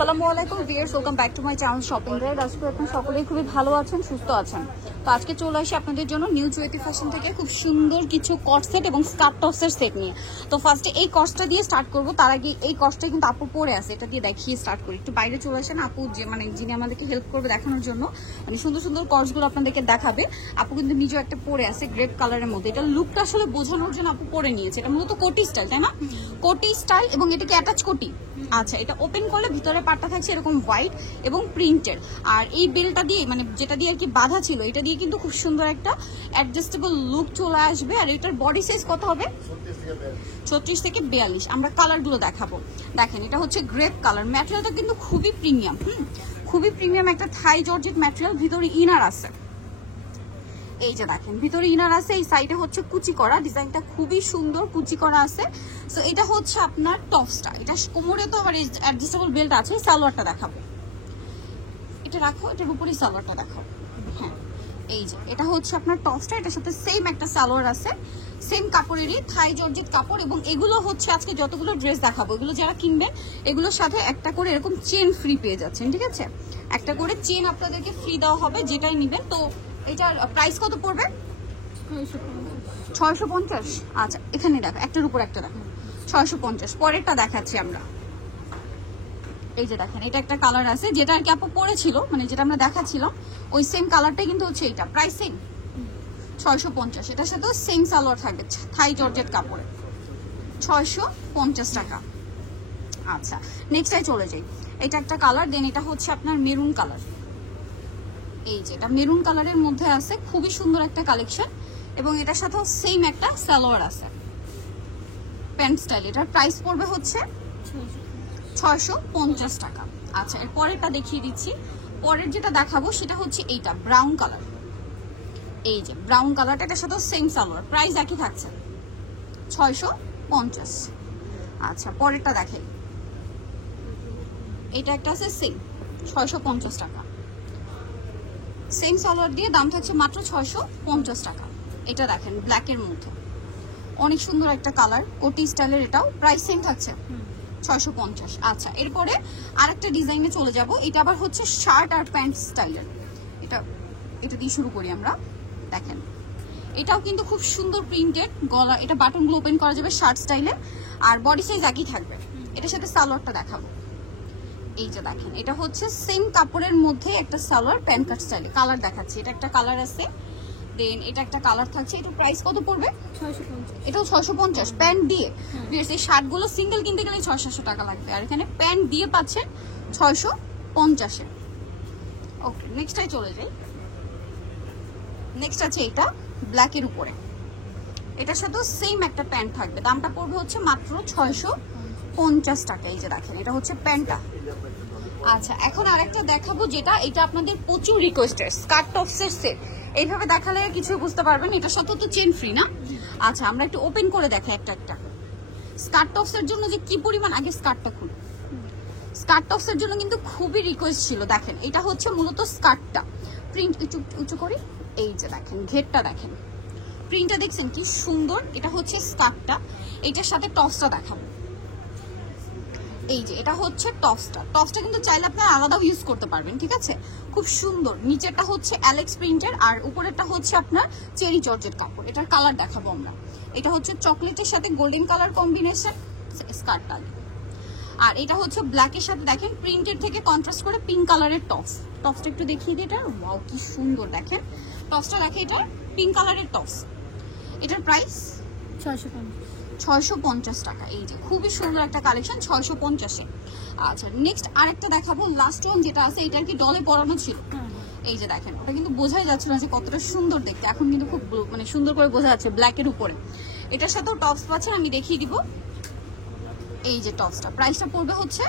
আসসালামু আলাইকুম viewers, welcome back to my channel shopping guide. আজকে আপনারা সকলেই খুবই ভালো আছেন, সুস্থ আছেন। তো আজকে চলে আসি আপনাদের জন্য নিউ চৈতি ফ্যাশন থেকে খুব সুন্দর কিছু কট সেট এবং স্কার্ট টপসের সেট নিয়ে। তো ফার্স্টে এই কটসটা দিয়ে স্টার্ট করব। তার আগে এই কটসটা কিন্তু আপু পরে আছে, এটা দিয়ে দেখিয়ে স্টার্ট করি। একটু বাইরে চলে আসেন আপু, যে যিনি আমাদেরকে হেল্প করবে দেখানোর জন্য, সুন্দর সুন্দর কটসগুলো আপনাদেরকে দেখাবে। আপু কিন্তু নিজেও একটা পরে আছে গ্রেপ কালারের মধ্যে। এটা লুকটা আসলে বোঝানোর জন্য আপু পরে নিয়েছে। এটা মূলত কোটি স্টাইল, তাই না? কোটি স্টাইল এবং এটাকে অ্যাটাচ কোটি। আচ্ছা, এটা ওপেন করলে ভিতরে পাটটা থাকছে এরকম হোয়াইট এবং প্রিন্টের। আর এই বেলটা দিয়ে যেটা দিয়ে আর কি বাঁধা ছিল, এটা দিয়ে কিন্তু খুব সুন্দর একটা অ্যাডজাস্টেবল লুক চলে আসবে। আর এটার বডি সাইজ কত হবে? 36 থেকে 42। আমরা কালারগুলো দেখাবো। দেখেন, এটা হচ্ছে গ্রেপ কালার। ম্যাটেরিয়ালটা কিন্তু খুবই প্রিমিয়াম, খুবই প্রিমিয়াম একটা থাই জর্জেট ম্যাটেরিয়াল। ভিতরে ইনার আছে, এই যে দেখেন ভিতরে ইনার আছে। এই সাইডে হচ্ছে কুচি করা, ডিজাইনটা খুবই সুন্দর, কুচি করা আছে। সো এটা হচ্ছে আপনার টপসটা। এটা কোমরে তো আবার অ্যাডজাস্টেবল বেল্ট আছে। সালোয়ারটা দেখাবো, এটা রাখো, এটার উপরেই সালোয়ারটা দেখাবো। হ্যাঁ, এই যে এটা হচ্ছে আপনার টপসটা। এটার সাথে সেম একটা সালোয়ার আছে, সেম কাপড়েরই থাই জর্জেট কাপড়। এবং এগুলো হচ্ছে আজকে যতগুলো ড্রেস দেখাবো, এগুলো যারা কিনবেন এগুলোর সাথে একটা করে এরকম চেন ফ্রি পেয়ে যাচ্ছেন, ঠিক আছে? একটা করে চেন আপনাদেরকে ফ্রি দেওয়া হবে যেটাই নেবেন। তো এটার প্রাইস কত পড়বে? 650। আচ্ছা, এখানে দেখো, একটার উপর একটা দেখো, 650। পরেরটা দেখাচ্ছি আমরা। এই যে দেখেন, এটা একটা কালার আছে যেটা আর কি আপু পরেছিল, যেটা আমরা দেখাচ্ছিলাম ওই সেম কালারটাই কিন্তু হচ্ছে এটা। Price same 650। এটার সাথে সেম সালোয়ার থাকবে থাই জর্জেট কাপড়ে, 650 টাকা। আচ্ছা, নেক্সটটাই চলে যাই। এটা একটা কালার, দেন এটা হচ্ছে আপনার মেরুন কালার। এই যে এটা মেরুন কালারের মধ্যে আছে, খুবই সুন্দর একটা কালেকশন। এবং এটার সাথেও সেম একটা সালোয়ার আছে প্যান্ট স্টাইল। এটার প্রাইস পড়বে হচ্ছে 650 টাকা। আচ্ছা, এর পরেরটা দেখিয়ে দিচ্ছি। পরের যেটা দেখাবো সেটা হচ্ছে এইটা ব্রাউন কালার। এই যে ব্রাউন কালারটা, এটার সাথেও সেম সালোয়ার, প্রাইস একই থাকছে 650। আচ্ছা, পরেরটা দেখেন, এটা একটা আছে সেম 650 টাকা। সেম সালোয়ার দিয়ে দাম থাকছে মাত্র 650 টাকা। এটা দেখেন ব্ল্যাকের মধ্যে অনেক সুন্দর একটা কালার, কোটি স্টাইলের। এটাও প্রাইস সেম থাকছে 650। আচ্ছা, এরপরে আরেকটা ডিজাইনে চলে যাব। এটা আবার হচ্ছে শার্ট আর প্যান্ট স্টাইলের। এটা দিয়ে শুরু করি আমরা। দেখেন, এটাও কিন্তু খুব সুন্দর প্রিন্টেড গলা। এটা বাটনগুলো ওপেন করা যাবে শার্ট স্টাইলে, আর বডি সাইজ একই থাকবে। এটার সাথে সালোয়ারটা দেখাবো। এই যে দেখেন, এটা হচ্ছে সেম কাপড়ের মধ্যে একটা সালোয়ার প্যান্ট কাট স্টাইলে। কালার দেখাচ্ছি, এটা একটা কালার আছে, দেন এটা একটা কালার থাকছে। এটা প্রাইস কত পড়বে? 650। এটাও 650 প্যান্ট দিয়ে। এই শার্টগুলো সিঙ্গেল কিনতে গেলে 600-700 টাকা লাগবে, আর এখানে প্যান্ট দিয়ে পাচ্ছেন 650-এ। ওকে, নেক্সটটাই চলে যাই। নেক্সট আছে এটা ব্ল্যাকের উপরে। এটার সাথেও সেম একটা প্যান্ট থাকবে, দামটা পড়বে হচ্ছে মাত্র 650 টাকা। এই যে দেখেন, এটা হচ্ছে প্যান্টটা। আচ্ছা, এখন আরেকটা দেখাবো, যেটা এটা আপনাদের প্রচুর রিকোয়েস্টের স্কার্ট টপসের সেট। এইভাবে দেখালে কিছু বুঝতে পারবেন, এটার সাথে তো চেন ফ্রি না। আচ্ছা, আমরা একটু ওপেন করে দেখাই একটা একটা। স্কার্ট টপসের জন্য যে কি পরিমাণ, আগে স্কার্টটা খুলি। স্কার্ট টপসের জন্য কিন্তু খুবই রিকোয়েস্ট ছিল। দেখেন, এটা হচ্ছে মূলত স্কার্টটা। প্রিন্ট উঁচু করি। এই যে দেখেন, ঘেরটা দেখেন, প্রিন্টটা দেখছেন কি সুন্দর। এটা হচ্ছে স্কার্টটা, এইটার সাথে টপসটা দেখাবো। এই যে এটা হচ্ছে টপসটা। টপসটা কিন্তু চাইলে আপনারা আলাদাও ইউজ করতে পারবেন, ঠিক আছে? খুব সুন্দর। নিচেরটা হচ্ছে অ্যালেক্স প্রিন্টের, আর উপরেরটা হচ্ছে আপনার চেরি জর্জেট কাপড়। এটার কালার দেখাবো আমরা। এটা হচ্ছে চকলেটের সাথে গোল্ডেন কালার কম্বিনেশন স্কার্টটা। আর এটা হচ্ছে ব্ল্যাকের সাথে দেখেন প্রিন্টের থেকে কন্ট্রাস্ট করে পিঙ্ক কালারের টপস। টপসটা একটু দেখিয়ে দিই। এটা ওয়াও, কি সুন্দর দেখেন টপসটা। দেখেন, এটা পিঙ্ক কালারের টপস। এটার প্রাইস 650 টাকা। এই যে খুবই সুন্দর একটা কালেকশন, 650-এ। আচ্ছা, নেক্সট আরেকটা দেখাবো, লাস্ট ওয়ান যেটা আছে। এটা কি ডলে পরানো ছিল। এই যে দেখেন, ওটা কিন্তু বোঝাই যাচ্ছিল যে কতটা সুন্দর দেখতে। এখন কিন্তু খুব সুন্দর করে বোঝা যাচ্ছে ব্ল্যাকের উপরে। এটার সাথেও টপস পাচ্ছেন, আমি দেখিয়ে দিব। এই যে টপসটা, প্রাইসটা পড়বে হচ্ছে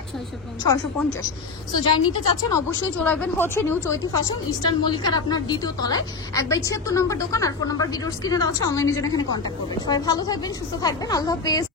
650। সো যাই নিতে চাচ্ছেন অবশ্যই চলে আসবেন হচ্ছে নিউ চৈতি ফ্যাশন, ইস্টার্ন মল্লিকার আপনার দ্বিতীয় তলায় 1/76 নম্বর দোকান। আর ফোন নাম্বার ভিডিওর স্ক্রিনে দেওয়া আছে, অনলাইনে জন্য এখানে কন্ট্যাক্ট করবেন। সবাই ভালো থাকবেন, সুস্থ থাকবেন, আল্লাহ হাফেজ।